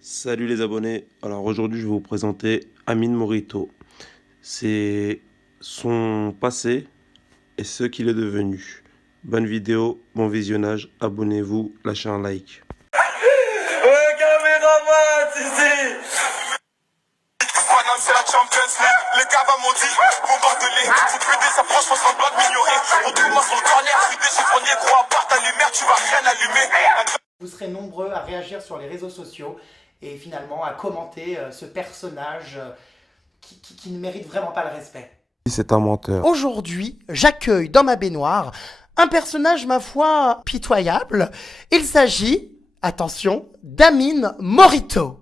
Salut les abonnés, alors aujourd'hui je vais vous présenter Amine Morito. C'est son passé et ce qu'il est devenu. Bonne vidéo, bon visionnage, abonnez-vous, lâchez un like. Ouais, caméraman, c'est la Champions League, les gars m'ont dit, bombarde-les, faut péter sa franche, faut se rendre de m'ignorer. Retrouve-moi sur le corner, je suis des chiffonniers, gros, à part ta lumière, tu vas rien allumer. Vous serez nombreux à réagir sur les réseaux sociaux et finalement à commenter ce personnage qui ne mérite vraiment pas le respect. C'est un menteur. Aujourd'hui, j'accueille dans ma baignoire un personnage, ma foi, pitoyable. Il s'agit, attention, d'Amine Morito.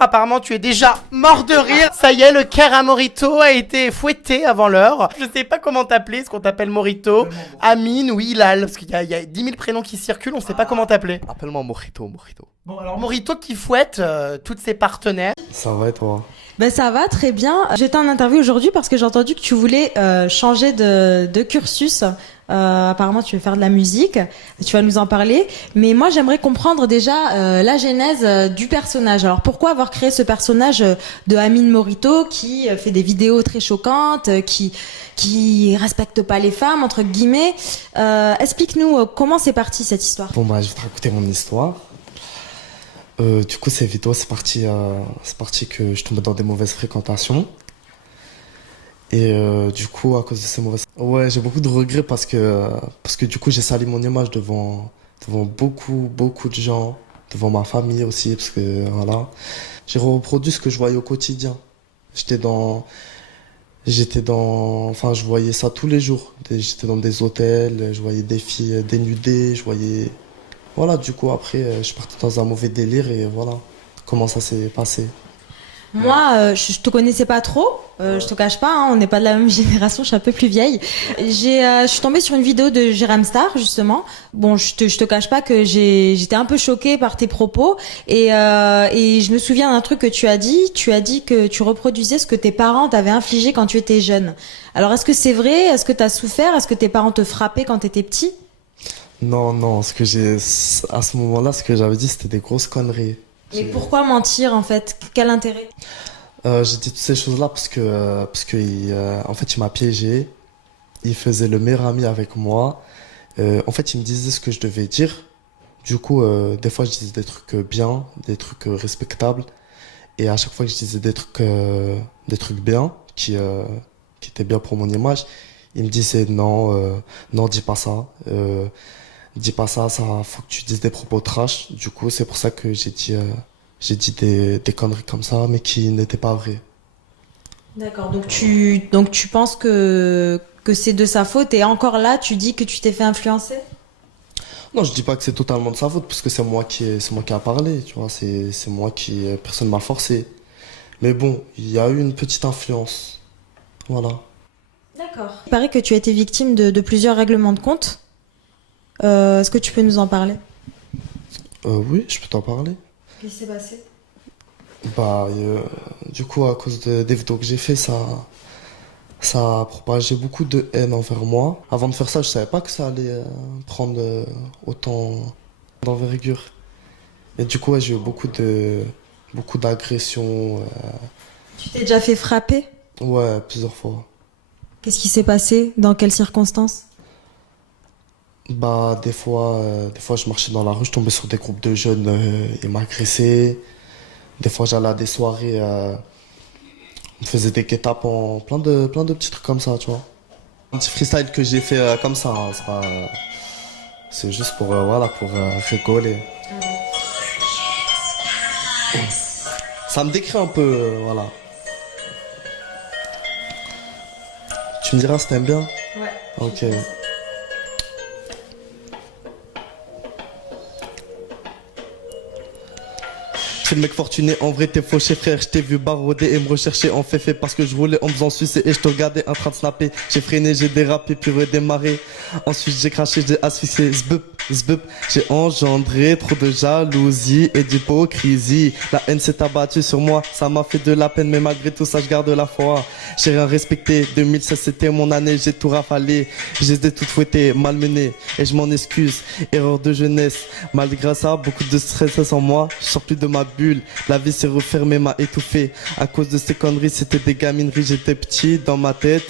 Apparemment, tu es déjà mort de rire. Ça y est, le cœur à Morito a été fouetté avant l'heure. Je sais pas comment t'appeler. Est-ce qu'on t'appelle Morito, Amine ou Hilal? Parce qu'il y a 10 000 prénoms qui circulent, on sait pas comment t'appeler. Appelle-moi Morito. Bon, alors Morito qui fouette toutes ses partenaires. Ça va et toi? Ben ça va, très bien. J'étais en interview aujourd'hui parce que j'ai entendu que tu voulais changer de cursus. Apparemment, tu veux faire de la musique. Tu vas nous en parler. Mais moi, j'aimerais comprendre déjà la genèse du personnage. Alors, pourquoi avoir créé ce personnage de Amine Morito qui fait des vidéos très choquantes, qui respecte pas les femmes, entre guillemets. Explique-nous comment c'est parti cette histoire. Bon bah, je vais te raconter mon histoire. Du coup, ces vidéos, c'est parti que je tombais dans des mauvaises fréquentations. Et du coup, à cause de ces mauvaises... Ouais, j'ai beaucoup de regrets parce que du coup, j'ai sali mon image devant beaucoup de gens, devant ma famille aussi, parce que voilà. J'ai reproduit ce que je voyais au quotidien. Enfin, je voyais ça tous les jours. J'étais dans des hôtels, je voyais des filles dénudées, je voyais... Voilà, du coup, après, je suis parti dans un mauvais délire et voilà comment ça s'est passé. Moi, je te connaissais pas trop, je te cache pas, hein, on n'est pas de la même génération, je suis un peu plus vieille. Je suis tombée sur une vidéo de Jérém Star, justement. Bon, je te cache pas que j'étais un peu choquée par tes propos et je me souviens d'un truc que tu as dit. Tu as dit que tu reproduisais ce que tes parents t'avaient infligé quand tu étais jeune. Alors, est-ce que c'est vrai? Est-ce que t'as souffert? Est-ce que tes parents te frappaient quand t'étais petit? Non, à ce moment-là, ce que j'avais dit, c'était des grosses conneries. Mais pourquoi mentir, en fait? Quel intérêt? J'ai dit toutes ces choses-là parce que en fait, il m'a piégé. Il faisait le meilleur ami avec moi. En fait, il me disait ce que je devais dire. Du coup, des fois, je disais des trucs bien, des trucs respectables. Et à chaque fois que je disais des trucs bien, qui étaient bien pour mon image, il me disait non, dis pas ça. Dis pas ça, faut que tu dises des propos trash. Du coup, c'est pour ça que j'ai dit des conneries comme ça, mais qui n'étaient pas vraies. D'accord, donc tu penses que c'est de sa faute et encore là, tu dis que tu t'es fait influencer? Non, je dis pas que c'est totalement de sa faute, parce que c'est moi qui a parlé, tu vois, c'est moi personne m'a forcé. Mais bon, il y a eu une petite influence. Voilà. D'accord. Il paraît que tu as été victime de plusieurs règlements de compte. Est-ce que tu peux nous en parler? Oui, je peux t'en parler. Qu'est-ce qui s'est passé? Bah, du coup, à cause des vidéos que j'ai fait, ça a propagé beaucoup de haine envers moi. Avant de faire ça, je savais pas que ça allait prendre autant d'envergure. Et du coup, ouais, j'ai eu beaucoup d'agressions. Tu t'es déjà fait frapper? Ouais, plusieurs fois. Qu'est-ce qui s'est passé? Dans quelles circonstances? Bah, des fois, je marchais dans la rue, je tombais sur des groupes de jeunes, ils m'agressaient. Des fois, j'allais à des soirées, on faisait des guet-apens, plein de petits trucs comme ça, tu vois. Un petit freestyle que j'ai fait comme ça, hein, c'est juste pour rigoler. Ça me décrit un peu, voilà. Tu me diras si t'aimes bien? Ouais. Ok. Je suis le mec fortuné, en vrai t'es fauché frère. Je t'ai vu barouder et me rechercher en fait parce que je roulais en faisant sucer et je te regardais en train de snapper. J'ai freiné, j'ai dérapé puis redémarré. Ensuite j'ai craché, j'ai asphyxié, zbup. Zbub, j'ai engendré trop de jalousie et d'hypocrisie. La haine s'est abattue sur moi, ça m'a fait de la peine, mais malgré tout ça, je garde la foi. J'ai rien respecté, 2016 c'était mon année, j'ai tout rafalé. Je les ai toutes fouettées, malmenées, et je m'en excuse. Erreur de jeunesse, malgré ça, beaucoup de stress en moi. Je sors plus de ma bulle, la vie s'est refermée, m'a étouffé. À cause de ces conneries, c'était des gamineries, j'étais petit dans ma tête.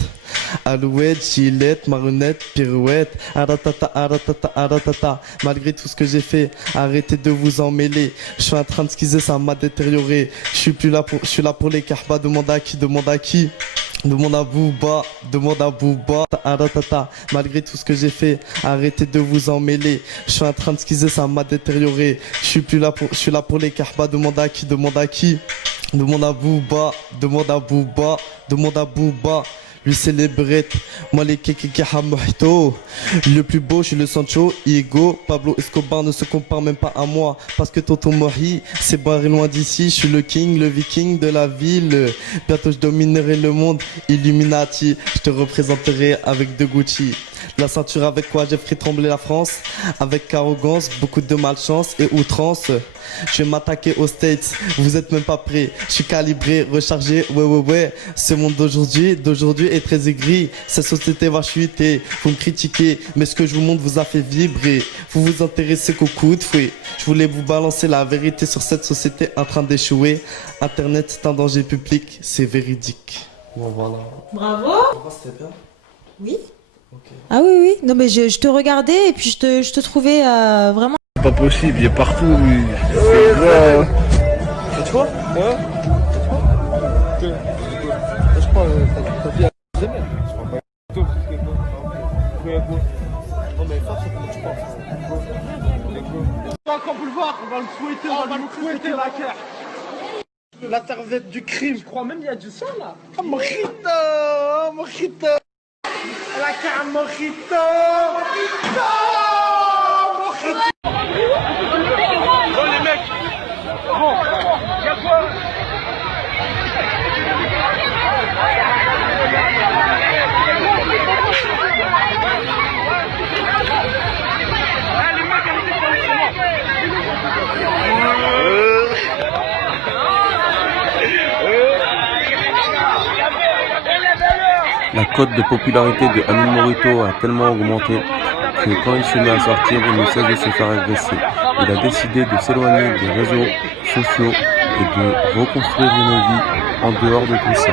Alouette, gilette, marionnette, pirouette, aratata, aratata, aratata. Malgré tout ce que j'ai fait, arrêtez de vous en mêler. Je suis en train de skizer, ça m'a détérioré. Je suis là pour les carpas, demande à qui, demande à qui. Demande à Booba, demande à Booba, aratata. Malgré tout ce que j'ai fait, arrêtez de vous en mêler. Je suis en train de skizer, ça m'a détérioré. Je suis là pour les carpas, demande à qui, demande à qui. Demande à Booba, demande à Booba, demande à Booba. Lui c'est les brettes, moi les kekekeka mojito. Le plus beau, je suis le Sancho, Igo. Pablo Escobar ne se compare même pas à moi. Parce que Tonton Mori, c'est barré loin d'ici. Je suis le king, le viking de la ville. Bientôt je dominerai le monde, Illuminati. Je te représenterai avec deux Gucci. La ceinture avec quoi j'ai fait trembler la France. Avec arrogance, beaucoup de malchance et outrance. Je vais m'attaquer aux States, vous êtes même pas prêts. Je suis calibré, rechargé, ouais. Ce monde d'aujourd'hui est très aigri. Cette société va chuter, vous me critiquez, mais ce que je vous montre vous a fait vibrer. Vous vous intéressez qu'au coup de fouet. Je voulais vous balancer la vérité sur cette société en train d'échouer. Internet c'est un danger public, c'est véridique. Bon voilà. Bravo. C'était bien. Oui. Ok. Ah oui. Non mais je te regardais et puis je te trouvais vraiment. Pas possible, il est partout. Lui. C'est vrai. Tu vois ouais. Je crois que ta vie a des amis. Je crois pas. Non mais ça c'est comment tu penses. Quand on peut le voir, on va le souhaiter, on va lui souhaiter la guerre. La serviette du crime. Je crois même il y a du sang là. Oh mojito, mojito. La carte mojito. Mojito. Oh les mecs. Bon, y'a quoi? La cote de popularité de Amine Morito a tellement augmenté que quand il se met à sortir, il ne cesse de se faire agresser. Il a décidé de s'éloigner des réseaux sociaux et de reconstruire une vie en dehors de tout ça.